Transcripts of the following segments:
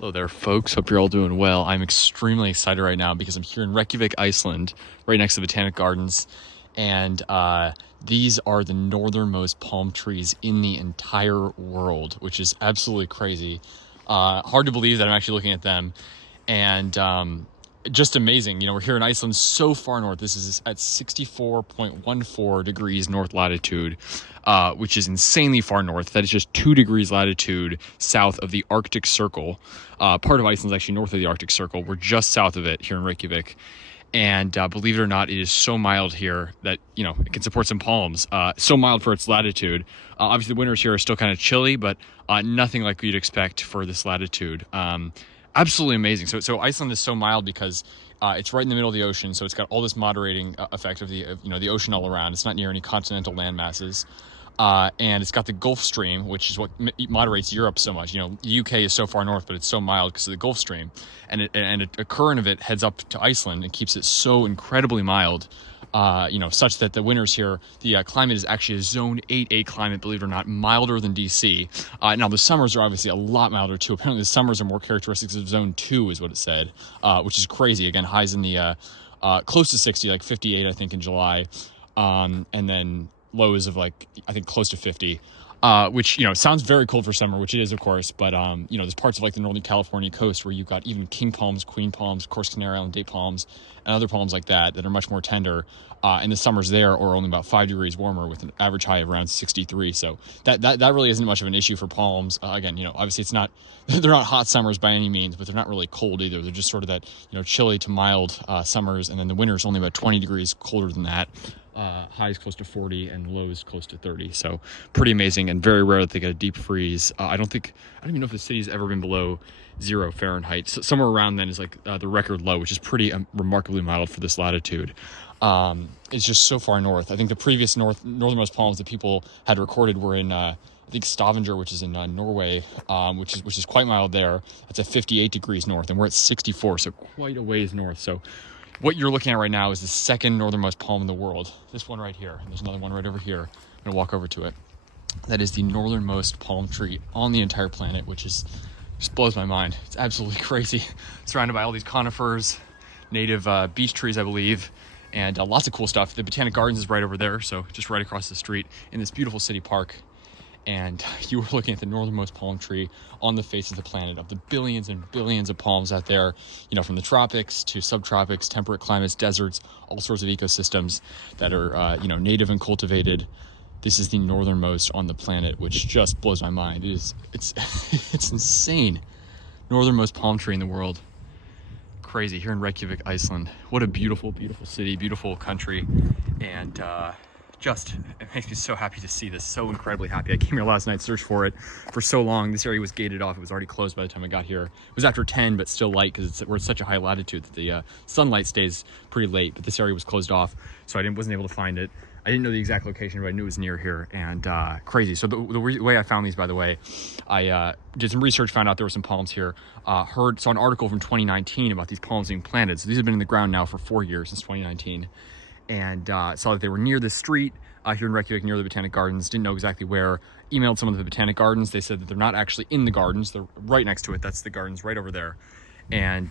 Hello there, folks. Hope you're all doing well. I'm extremely excited right now because I'm here in Reykjavík, Iceland, right next to the Botanic Gardens. And these are the northernmost palm trees in the entire world, which is absolutely crazy. Hard to believe that I'm actually looking at them. And just amazing. You know, we're here in Iceland so far north. This is at 64.14 degrees north latitude, which is insanely far north. That is just 2 degrees latitude south of the Arctic Circle. Part of Iceland is actually north of the Arctic Circle. We're just south of it here in Reykjavik. And believe it or not, it is so mild here that, you know, it can support some palms. So mild for its latitude. Obviously, the winters here are still kind of chilly, but nothing like you'd expect for this latitude. Absolutely amazing. So Iceland is so mild because it's right in the middle of the ocean, so it's got all this moderating effect of the ocean all around. It's not near any continental land masses. And it's got the Gulf Stream, which is what moderates Europe so much. You know, the UK is so far north, but it's so mild because of the Gulf Stream. And a current of it heads up to Iceland and keeps it so incredibly mild, such that the winters here, the climate is actually a zone 8A climate, believe it or not, milder than DC. Now, the summers are obviously a lot milder, too. Apparently, the summers are more characteristics of zone 2, is what it said, which is crazy. Again, highs in the close to 60, like 58, I think, in July. And then lows of like, I think, close to 50, which, you know, sounds very cold for summer, which it is, of course, but, there's parts of like the Northern California coast where you've got even king palms, queen palms, of course, Canary Island date palms, and other palms like that are much more tender, and the summers there are only about 5 degrees warmer with an average high of around 63, so that really isn't much of an issue for palms. Again, you know, obviously it's not, they're not hot summers by any means, but they're not really cold either. They're just sort of that, you know, chilly to mild summers, and then the winter's only about 20 degrees colder than that. Highs close to 40 and lows close to 30, so pretty amazing, and very rare that they get a deep freeze. I don't even know if the city's ever been below 0 Fahrenheit. So somewhere around then is like the record low, which is pretty remarkably mild for this latitude. It's just so far north. I think the previous northernmost palms that people had recorded were in I think Stavanger, which is in Norway, which is quite mild there. That's at 58 degrees north, and we're at 64, so quite a ways north. So what you're looking at right now is the second northernmost palm in the world. This one right here. And there's another one right over here. I'm going to walk over to it. That is the northernmost palm tree on the entire planet, which just blows my mind. It's absolutely crazy. Surrounded by all these conifers, native beech trees, I believe, and lots of cool stuff. The Botanic Gardens is right over there, so just right across the street in this beautiful city park. And you were looking at the northernmost palm tree on the face of the planet, of the billions and billions of palms out there, you know, from the tropics to subtropics, temperate climates, deserts, all sorts of ecosystems that are, native and cultivated. This is the northernmost on the planet, which just blows my mind. It's it's insane. Northernmost palm tree in the world. Crazy. Here in Reykjavik, Iceland. What a beautiful, beautiful city, beautiful country. And, it makes me so happy to see this, so incredibly happy. I came here last night, searched for it for so long. This area was gated off. It was already closed by the time I got here. It was after 10, but still light because we're at such a high latitude that the sunlight stays pretty late, but this area was closed off, so I wasn't able to find it. I didn't know the exact location, but I knew it was near here, and crazy. So the way I found these, by the way, I did some research, found out there were some palms here, saw an article from 2019 about these palms being planted. So these have been in the ground now for 4 years, since 2019. And saw that they were near the street here in Reykjavik, near the Botanic Gardens. Didn't know exactly where. Emailed someone to the Botanic Gardens. They said that they're not actually in the gardens. They're right next to it. That's the gardens right over there. And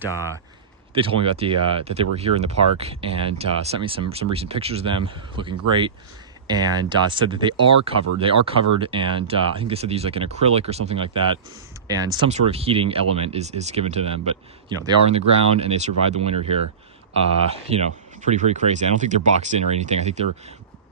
they told me about that they were here in the park, and sent me some recent pictures of them, looking great. And said that they are covered. They are covered, and I think they said they use like an acrylic or something like that, and some sort of heating element is given to them. But you know, they are in the ground, and they survived the winter here. Pretty crazy. I don't think they're boxed in or anything. I think they're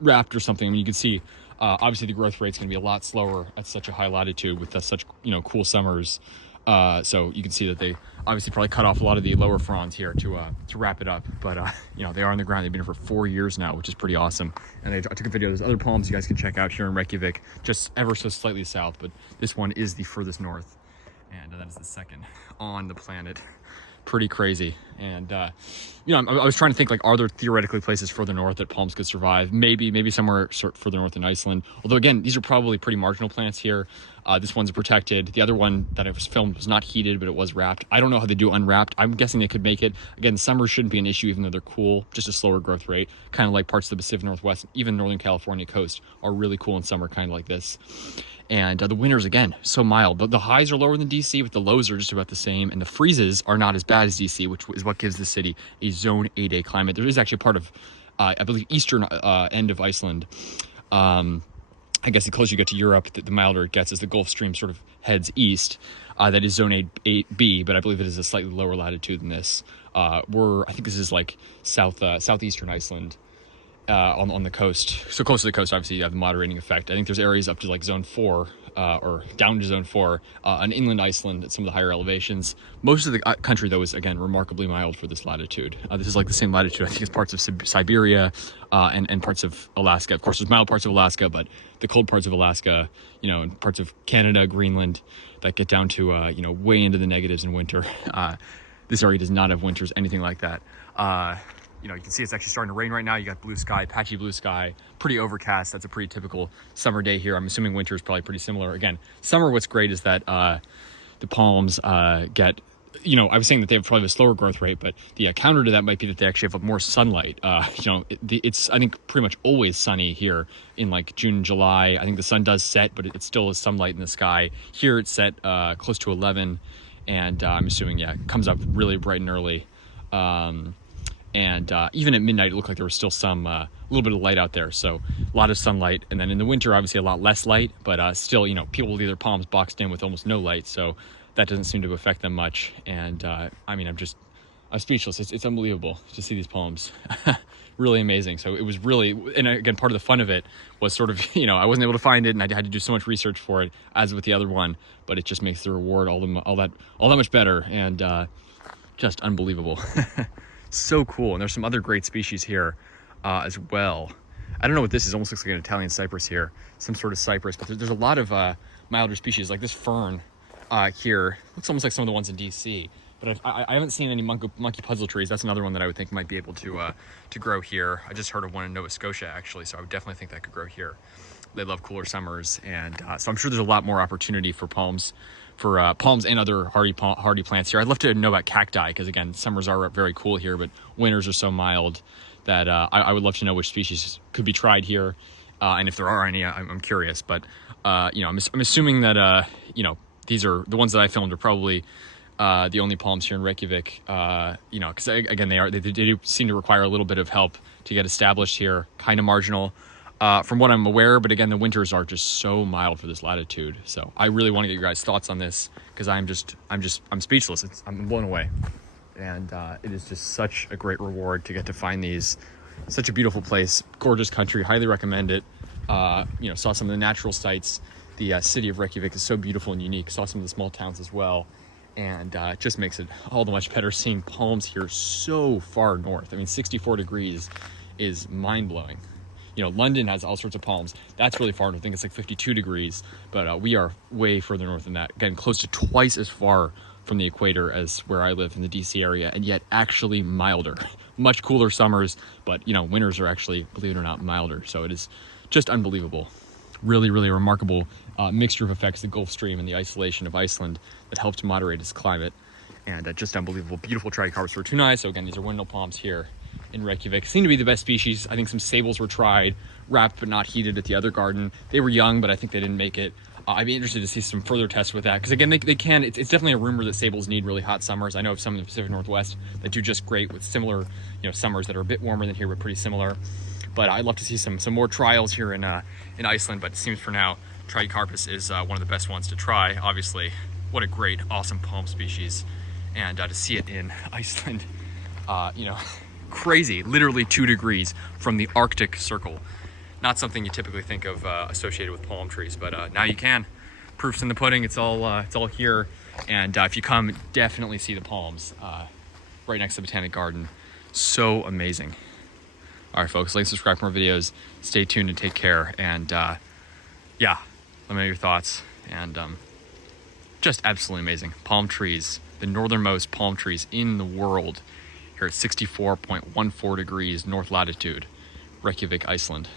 wrapped or something. I mean, you can see, obviously the growth rate's going to be a lot slower at such a high latitude with such, cool summers. So you can see that they obviously probably cut off a lot of the lower fronds here to wrap it up. But, they are on the ground. They've been here for 4 years now, which is pretty awesome. And I took a video. There's other palms you guys can check out here in Reykjavik, just ever so slightly south. But this one is the furthest north. And that is the second on the planet. Pretty crazy. And I was trying to think, like, are there theoretically places further north that palms could survive? Maybe somewhere further north in Iceland, although again, these are probably pretty marginal plants here. This one's protected. The other one that I was filmed was not heated, but it was wrapped. I don't know how they do unwrapped. I'm guessing they could make it. Again, summer shouldn't be an issue, even though they're cool, just a slower growth rate. Kind of like parts of the Pacific Northwest, even Northern California coast are really cool in summer, kind of like this. And the winters, again, so mild. The highs are lower than DC, but the lows are just about the same. And the freezes are not as bad as DC, which is what gives the city a zone 8A climate. There is actually part of, I believe, eastern end of Iceland. I guess the closer you get to Europe, the milder it gets as the Gulf Stream sort of heads east. That is zone 8B, but I believe it is a slightly lower latitude than this. I think this is like southeastern Iceland on the coast. So close to the coast, obviously, you have the moderating effect. I think there's areas up to like zone 4 or down to zone 4 on inland Iceland at some of the higher elevations. Most of the country, though, is, again, remarkably mild for this latitude. This is like the same latitude, I think, as parts of Siberia and parts of Alaska. Of course, there's mild parts of Alaska, but the cold parts of Alaska, and parts of Canada, Greenland, that get down to, way into the negatives in winter. This area does not have winters, anything like that. You can see it's actually starting to rain right now. You got blue sky, patchy blue sky, pretty overcast. That's a pretty typical summer day here. I'm assuming winter is probably pretty similar. Again, summer, what's great is that the palms get, I was saying that they have probably a slower growth rate, but the counter to that might be that they actually have more sunlight. It's, I think, pretty much always sunny here in like June, July. I think the sun does set, but it still is sunlight in the sky. Here it's set close to 11, and I'm assuming, it comes up really bright and early. And even at midnight, it looked like there was still some, a little bit of light out there. So a lot of sunlight. And then in the winter, obviously a lot less light, but still, people with their palms boxed in with almost no light. So that doesn't seem to affect them much. And I'm speechless. It's unbelievable to see these palms. Really amazing. So it was really, and again, part of the fun of it was sort of, I wasn't able to find it and I had to do so much research for it as with the other one, but it just makes the reward all that much better and just unbelievable. So cool. And there's some other great species here as well. I don't know what this is. It almost looks like an Italian cypress here, some sort of cypress, but there's a lot of milder species like this fern here. Looks almost like some of the ones in DC, but I haven't seen any monkey puzzle trees. That's another one that I would think might be able to grow here. I just heard of one in Nova Scotia actually, so I would definitely think that could grow here. They love cooler summers, and so I'm sure there's a lot more opportunity for palms and other hardy plants here. I'd love to know about cacti, because again, summers are very cool here, but winters are so mild that I would love to know which species could be tried here, and if there are any, I'm curious. But I'm assuming that these are the ones that I filmed are probably the only palms here in Reykjavík. Because again, they do seem to require a little bit of help to get established here. Kind of marginal. From what I'm aware, but again, the winters are just so mild for this latitude. So I really want to get your guys' thoughts on this, because I'm speechless. I'm blown away. And it is just such a great reward to get to find these. Such a beautiful place, gorgeous country, highly recommend it. Saw some of the natural sights. The city of Reykjavik is so beautiful and unique. Saw some of the small towns as well. And it just makes it all the much better seeing palms here so far north. 64 degrees is mind-blowing. London has all sorts of palms. That's really far north. I think it's like 52 degrees, but we are way further north than that. Again, close to twice as far from the equator as where I live in the DC area, and yet actually milder. Much cooler summers, but winters are actually, believe it or not, milder. So it is just unbelievable. Really, really remarkable mixture of effects, the Gulf Stream and the isolation of Iceland that helped to moderate its climate. And just unbelievable. Beautiful Trichocarpus fortunei. So again, these are windmill palms here in Reykjavik. Seem to be the best species. I think some sables were tried, wrapped but not heated at the other garden. They were young, but I think they didn't make it. I'd be interested to see some further tests with that, because again, they can. It's definitely a rumor that sables need really hot summers. I know of some in the Pacific Northwest that do just great with similar, summers that are a bit warmer than here, but pretty similar. But I'd love to see some more trials here in Iceland. But it seems for now, Trichocarpus is one of the best ones to try. Obviously, what a great, awesome palm species, and to see it in Iceland, crazy, literally 2 degrees from the Arctic Circle. Not something you typically think of associated with palm trees, but now you can. Proof's in the pudding. It's all here. And if you come, definitely see the palms right next to the Botanic Garden. So amazing. All right, folks, like, subscribe for more videos. Stay tuned and take care. And let me know your thoughts. And just absolutely amazing. Palm trees, the northernmost palm trees in the world, here at 64.14 degrees north latitude, Reykjavik, Iceland.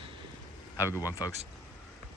Have a good one, folks.